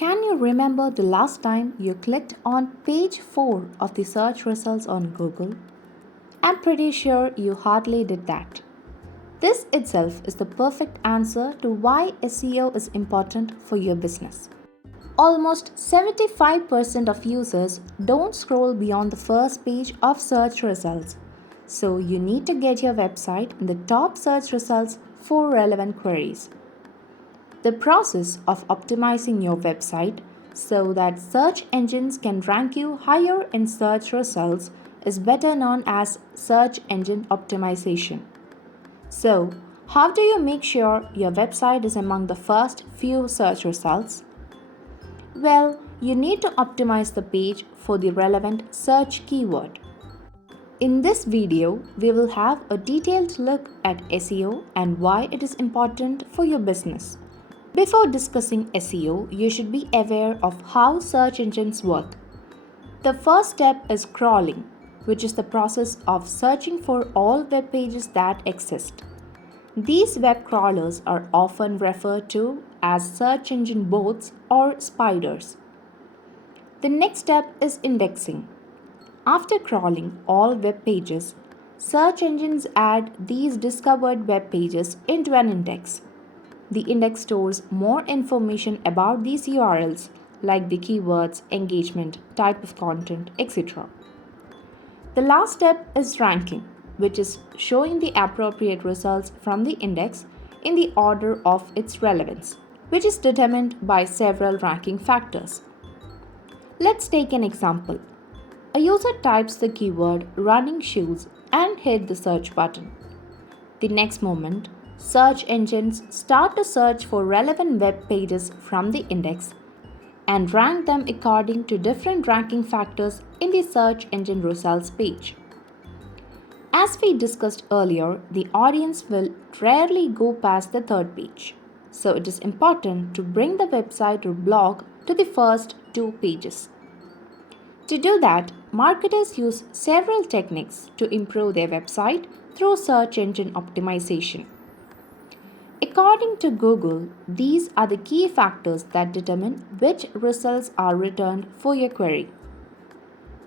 Can you remember the last time you clicked on page 4 of the search results on Google? I'm pretty sure you hardly did that. This itself is the perfect answer to why SEO is important for your business. Almost 75% of users don't scroll beyond the first page of search results, so you need to get your website in the top search results for relevant queries. The process of optimizing your website so that search engines can rank you higher in search results is better known as search engine optimization. So, how do you make sure your website is among the first few search results? Well, you need to optimize the page for the relevant search keyword. In this video, we will have a detailed look at SEO and why it is important for your business. Before discussing SEO, you should be aware of how search engines work. The first step is crawling, which is the process of searching for all web pages that exist. These web crawlers are often referred to as search engine bots or spiders. The next step is indexing. After crawling all web pages, search engines add these discovered web pages into an index. The index stores more information about these URLs like the keywords, engagement, type of content, etc. The last step is ranking, which is showing the appropriate results from the index in the order of its relevance, which is determined by several ranking factors. Let's take an example. A user types the keyword running shoes and hit the search button. The next moment, search engines start to search for relevant web pages from the index and rank them according to different ranking factors in the search engine results page. As we discussed earlier, the audience will rarely go past the third page, so it is important to bring the website or blog to the first 2 pages. To do that, marketers use several techniques to improve their website through search engine optimization. According to Google, these are the key factors that determine which results are returned for your query.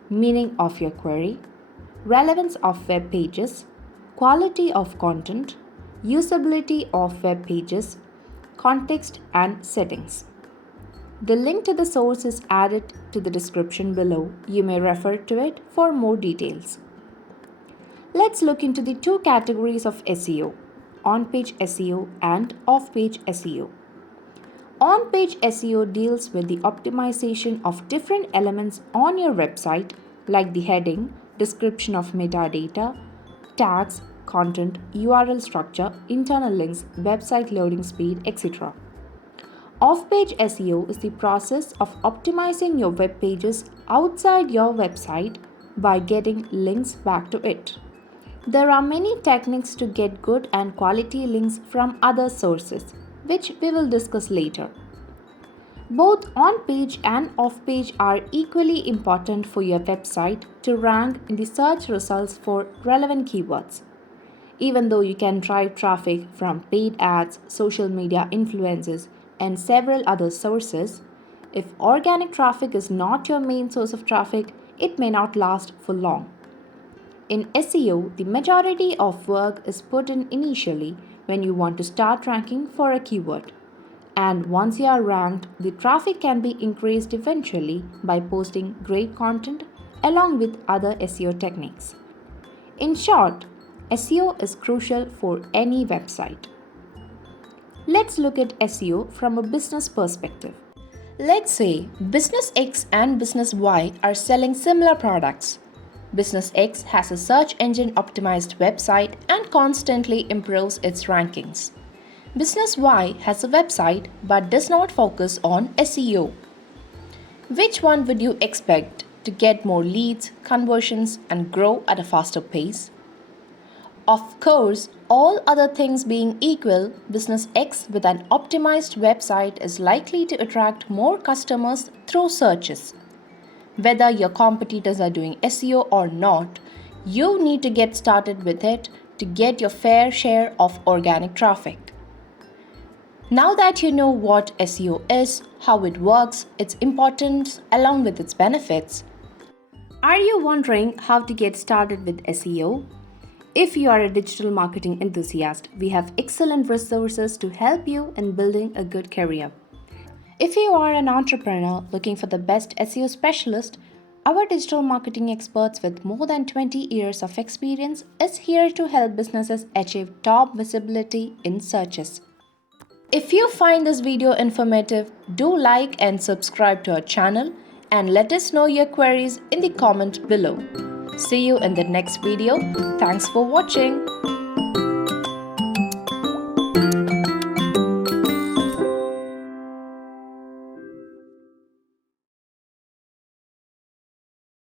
Meaning of your query, relevance of web pages, quality of content, usability of web pages, context and settings. The link to the source is added to the description below. You may refer to it for more details. Let's look into the 2 categories of SEO. On-page SEO and off-page SEO. On-page SEO deals with the optimization of different elements on your website like the heading, description of metadata, tags, content, URL structure, internal links, website loading speed, etc. Off-page SEO is the process of optimizing your web pages outside your website by getting links back to it. There are many techniques to get good and quality links from other sources, which we will discuss later. Both on-page and off-page are equally important for your website to rank in the search results for relevant keywords. Even though you can drive traffic from paid ads, social media influencers, and several other sources, if organic traffic is not your main source of traffic, it may not last for long. In SEO, the majority of work is put in initially when you want to start ranking for a keyword. And once you are ranked, the traffic can be increased eventually by posting great content along with other SEO techniques. In short, SEO is crucial for any website. Let's look at SEO from a business perspective. Let's say Business X and Business Y are selling similar products. Business X has a search engine optimized website and constantly improves its rankings. Business Y has a website but does not focus on SEO. Which one would you expect to get more leads, conversions, and grow at a faster pace? Of course, all other things being equal, Business X with an optimized website is likely to attract more customers through searches. Whether your competitors are doing SEO or not, you need to get started with it to get your fair share of organic traffic. Now that you know what SEO is, how it works, its importance, along with its benefits, are you wondering how to get started with SEO? If you are a digital marketing enthusiast, we have excellent resources to help you in building a good career. If you are an entrepreneur looking for the best SEO specialist, our digital marketing experts with more than 20 years of experience is here to help businesses achieve top visibility in searches. If you find this video informative, do like and subscribe to our channel and let us know your queries in the comment below. See you in the next video. Thanks for watching.